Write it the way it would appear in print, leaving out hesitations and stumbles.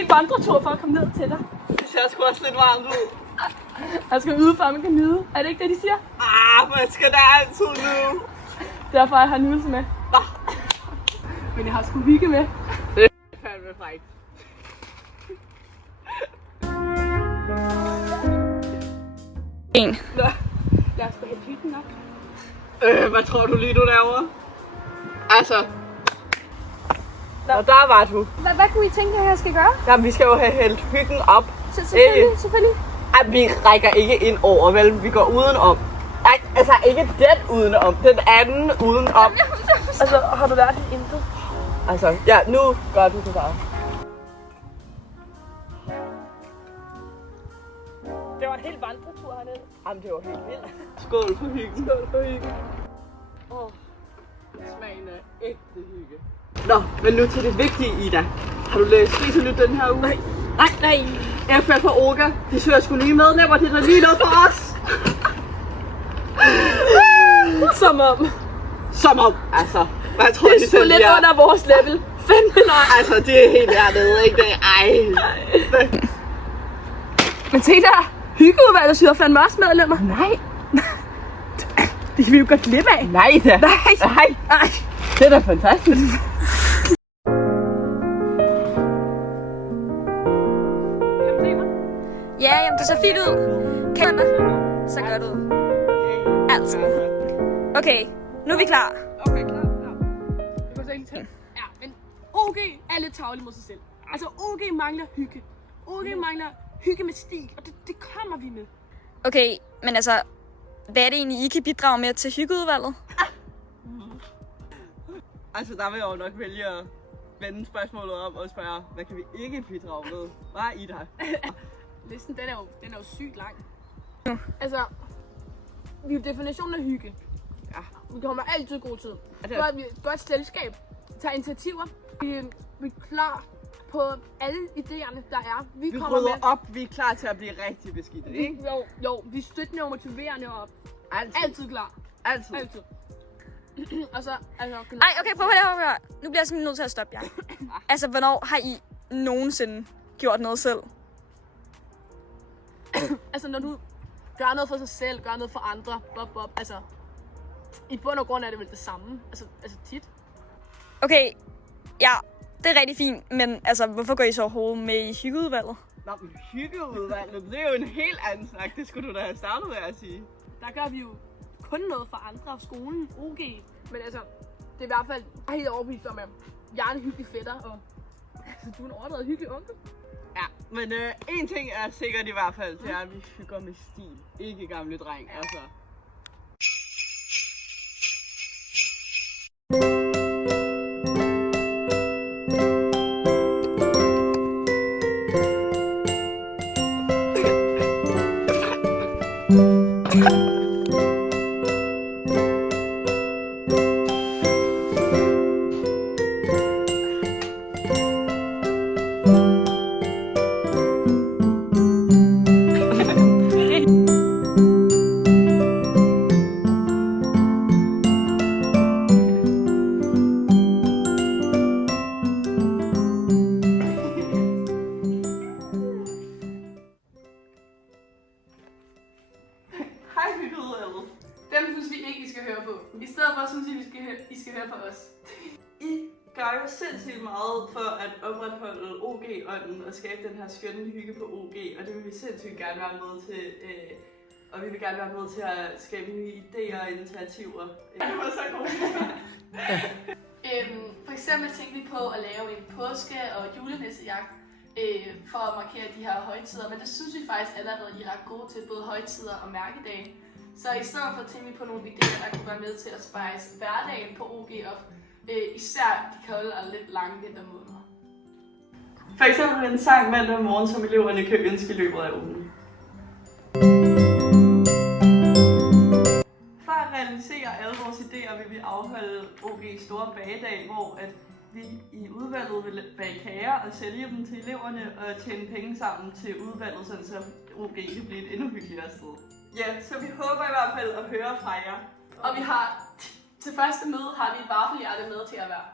En vandretur for at komme ned til dig. Det ser sgu også lidt varmt ud. Man skal yde, før man kan nyde. Er det ikke det, de siger? Man skal da altid nyde. Derfor jeg har nydelse med. Men jeg har sgu hygge med. Det er fandme frækt. Nå, lad os have hyggen op. Hvad tror du lige, du laver? Altså. Og der var du. Hvad kunne I tænke, at jeg skal gøre? Jamen, vi skal jo have hældt hyggen op. Selvfølgelig. Ej, vi rækker ikke ind over, vel? Vi går udenom. Ej, altså ikke den udenom, den anden udenom. Altså, har du lært intet? Altså, ja, nu gør du det bare. Det var en hel vandretur hernede. Jamen, det var helt vildt. Skål for hyggen. Skål for hyggen. Smagen af ægte hygge. Nå, men nu til det vigtige, Ida. Har du læst Ris og Lyt den her uge? Nej. FF for Oga, de søger sgu nye medlemmer, det er da lige noget for os. Som om, altså. Hvad tror det er sgu lidt under vores level. Fandme nej. Altså, det er helt dernede, ikke det? Ej. Men se der, hyggeudvalget syder fandme også medlemmer. Nej. Det kan vi jo godt glemme af. Nej da. Nej. Det er da fantastisk. Ja, jamen det ser fint ud. Kan man så gør du. Altså. Okay, nu er vi klar. Okay, klar. Det går så egentlig til. Ja, men OG er lidt tavlig mod sig selv. Altså, OG mangler hygge. OG mangler hygge med stil, og det kommer vi med. Okay, men altså, hvad er det egentlig, I kan bidrage med til hyggeudvalget? Altså, der vil jeg jo nok vælge at vende spørgsmålet om og spørge, hvad kan vi ikke bidrage med? Hvad er I der? Listen, den er jo sygt lang. Altså, vi er jo definitionen af hygge. Ja, vi kommer altid god tid. Vi er et godt selskab. Tager initiativer. Vi er klar på alle idéerne, der er. Vi kommer rydder med. op. Vi er klar til at blive rigtig beskidte, ikke? Jo, vi er støttende og motiverende og altid klar. Altid. Og så, altså... Ej, okay, prøv at høre. Nu bliver jeg simpelthen nødt til at stoppe jer. Altså, hvornår har I nogensinde gjort noget selv? Altså, når du gør noget for sig selv, gør noget for andre, altså... I bund og grund er det vel det samme, altså tit. Okay, ja, det er rigtig fint, men altså, hvorfor går I så overhovedet med i hyggeudvalget? Nå, men hyggeudvalget, det er jo en helt anden snak. Det skulle du da have startet med at sige. Der gør vi jo kun noget for andre af skolen, OG. Men altså, det er i hvert fald, jeg er helt overbevist om, at jeg er en hyggelig fætter, og altså, du er en overdrevet hyggelig onkel. Ja, men en ting er sikkert i hvert fald, det er, at vi hygger med stil. Ikke gamle dreng, altså. Dem synes vi ikke, I skal høre på. I stedet for synes I skal høre på os. I gør jo sindssygt meget for at opretholde OG-ånden og skabe den her skønne hygge på OG, og det vil vi sindssygt gerne være med til. Og vi vil gerne være med til at skabe nye idéer og initiativer. Det var så godt. For eksempel tænkte vi på at lave en påske- og julenissejagt for at markere de her højtider, men det synes vi faktisk allerede, I er ret gode til, både højtider og mærkedage. Så i stedet for tænkte vi på nogle idéer, der kunne være med til at spice hverdagen på OG op, især de kolde og lidt lange vintermåneder. For eksempel en sang mandag morgen, som eleverne kan ønske i løbet af ugen. For at realisere alle vores idéer vil vi afholde OG's store bagedag, hvor at vi i udvalget vil bage kager og sælge dem til eleverne og tjene penge sammen til udvalget, sådan så OG kan blive et endnu hyggeligere sted. Ja, så vi håber i hvert fald at høre fra jer. Og vi har til første møde har vi et vaffelhjerte med til at være.